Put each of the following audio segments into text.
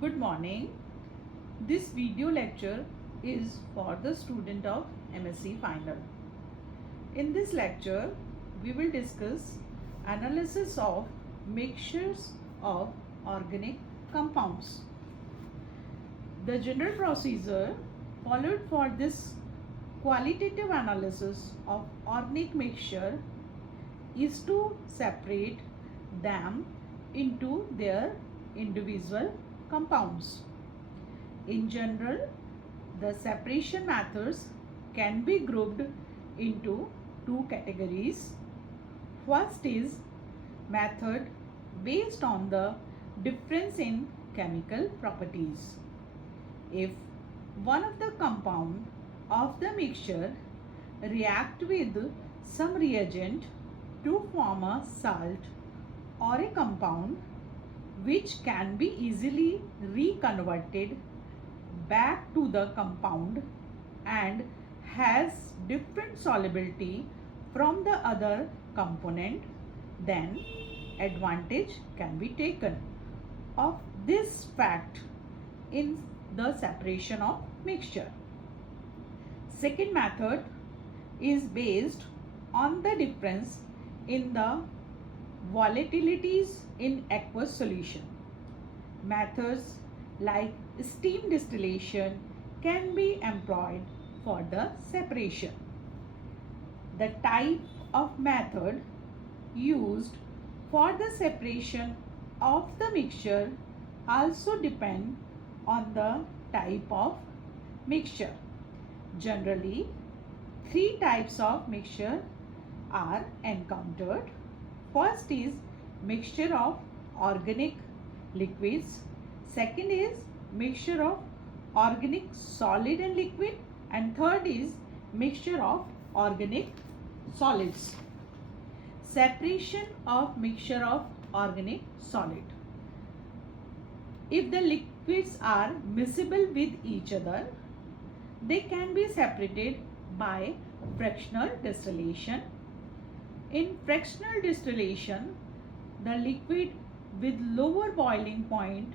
Good morning. This video lecture is for the student of MSc Final. In this lecture, we will discuss analysis of mixtures of organic compounds. The general procedure followed for this qualitative analysis of organic mixture is to separate them into their individual compounds. In general, the separation methods can be grouped into two categories. First is method based on the difference in chemical properties. If one of the compound of the mixture react with some reagent to form a salt or a compound which can be easily reconverted back to the compound and has different solubility from the other component, then advantage can be taken of this fact in the separation of mixture. Second method is based on the difference in the volatilities in aqueous solution. Methods like steam distillation can be employed for the separation. The type of method used for the separation of the mixture also depend on the type of mixture. Generally, three types of mixture are encountered. First is mixture of organic liquids. Second is mixture of organic solid and liquid. And third is mixture of organic solids. Separation of mixture of organic solid. If the liquids are miscible with each other, they can be separated by fractional distillation. In fractional distillation, the liquid with lower boiling point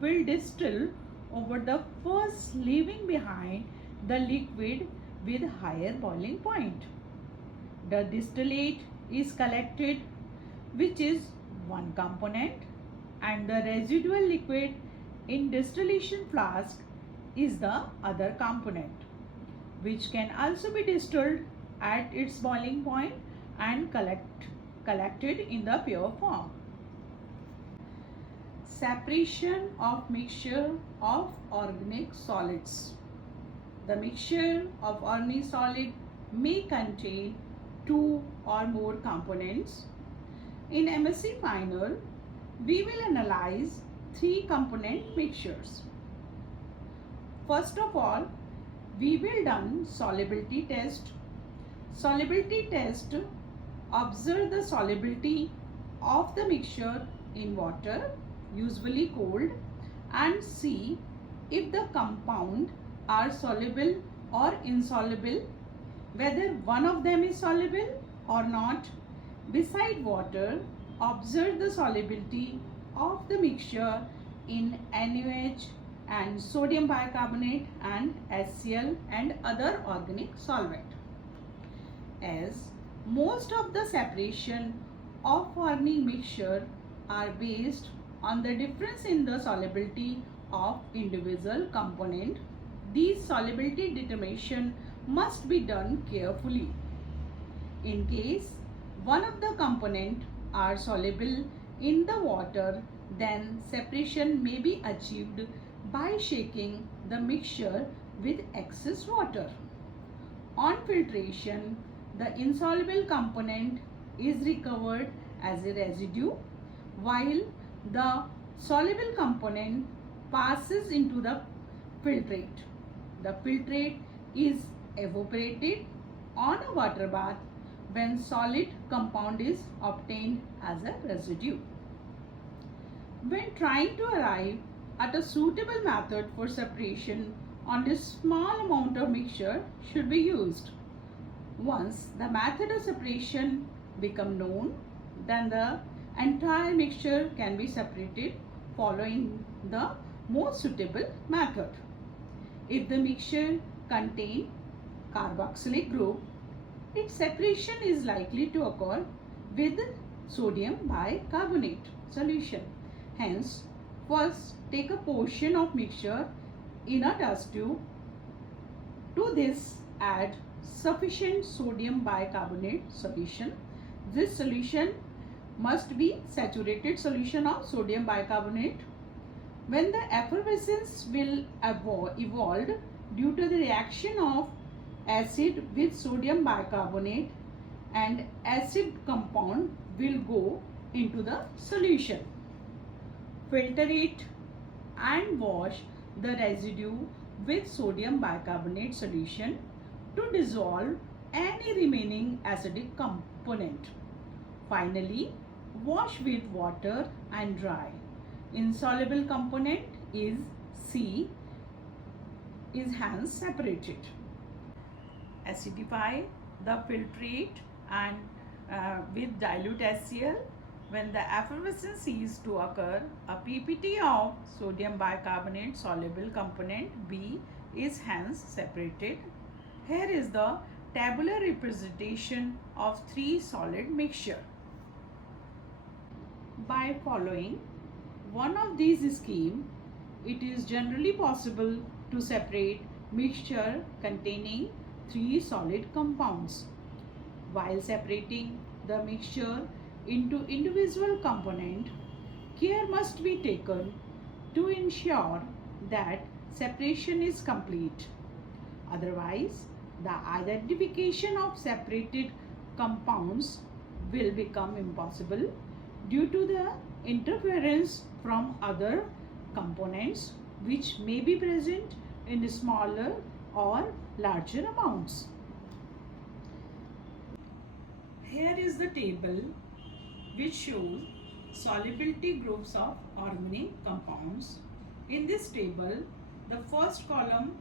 will distill over the first, leaving behind the liquid with higher boiling point. The distillate is collected, which is one component, and the residual liquid in distillation flask is the other component, which can also be distilled at its boiling point and collected in the pure form. Separation of mixture of organic solids. The mixture of organic solid may contain two or more components. In MSc Final, we will analyze three component mixtures. First of all, we will done solubility test. Solubility test observe the solubility of the mixture in water, usually cold, and see if the compound are soluble or insoluble, whether one of them is soluble or not. Beside water, observe the solubility of the mixture in NaOH and sodium bicarbonate and HCl and other organic solvent. As most of the separation of organic mixture are based on the difference in the solubility of individual component, these solubility determination must be done carefully. In case one of the component are soluble in the water, then separation may be achieved by shaking the mixture with excess water. On filtration, the insoluble component is recovered as a residue, while the soluble component passes into the filtrate. The filtrate is evaporated on a water bath when solid compound is obtained as a residue. When trying to arrive at a suitable method for separation, only small amount of mixture should be used. Once the method of separation become known, then the entire mixture can be separated following the most suitable method. If the mixture contains carboxylic group, its separation is likely to occur with sodium bicarbonate solution. Hence, first take a portion of mixture in a test tube. To this, add sufficient sodium bicarbonate solution. This solution must be saturated solution of sodium bicarbonate. When the effervescence will evolve due to the reaction of acid with sodium bicarbonate, and acid compound will go into the solution. Filter it and wash the residue with sodium bicarbonate solution to dissolve any remaining acidic component. Finally, wash with water and dry. Insoluble component is C is hence separated. Acidify the filtrate and with dilute HCl. When the effervescence ceases to occur, a ppt of sodium bicarbonate soluble component B is hence separated. Here is the tabular representation of three solid mixture. By following one of these schemes, it is generally possible to separate mixture containing three solid compounds. While separating the mixture into individual components, care must be taken to ensure that separation is complete. Otherwise, the identification of separated compounds will become impossible due to the interference from other components which may be present in smaller or larger amounts. Here is the table which shows solubility groups of organic compounds. In this table, the first column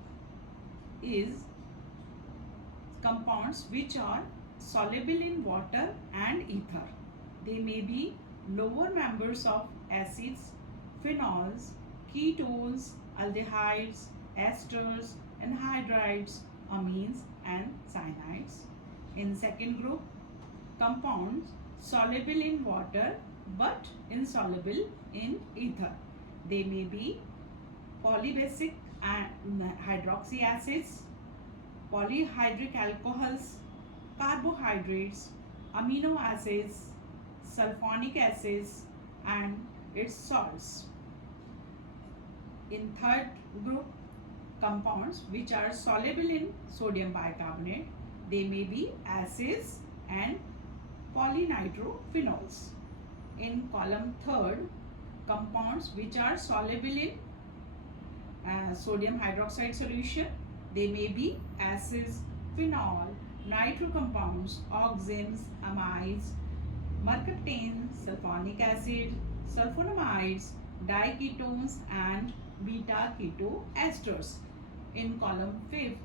is compounds which are soluble in water and ether. They may be lower members of acids, phenols, ketones, aldehydes, esters, anhydrides, amines and cyanides. In second group, compounds soluble in water but insoluble in ether. They may be polybasic hydroxy acids, polyhydric alcohols, carbohydrates, amino acids, sulfonic acids and its salts. In third group, compounds which are soluble in sodium bicarbonate. They may be acids and polynitrophenols. In column third, compounds which are soluble in sodium hydroxide solution. They may be acids, phenol, nitro compounds, oxanes, amides, mercaptane, sulfonic acid, sulfonamides, diketones and beta keto esters. In column fifth,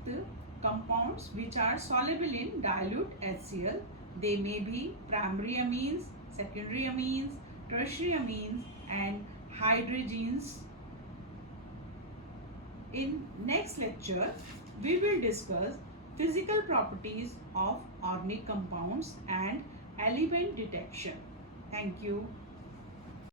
compounds which are soluble in dilute HCl. They may be primary amines, secondary amines, tertiary amines and hydrogens. In next lecture, we will discuss physical properties of organic compounds and element detection. Thank you.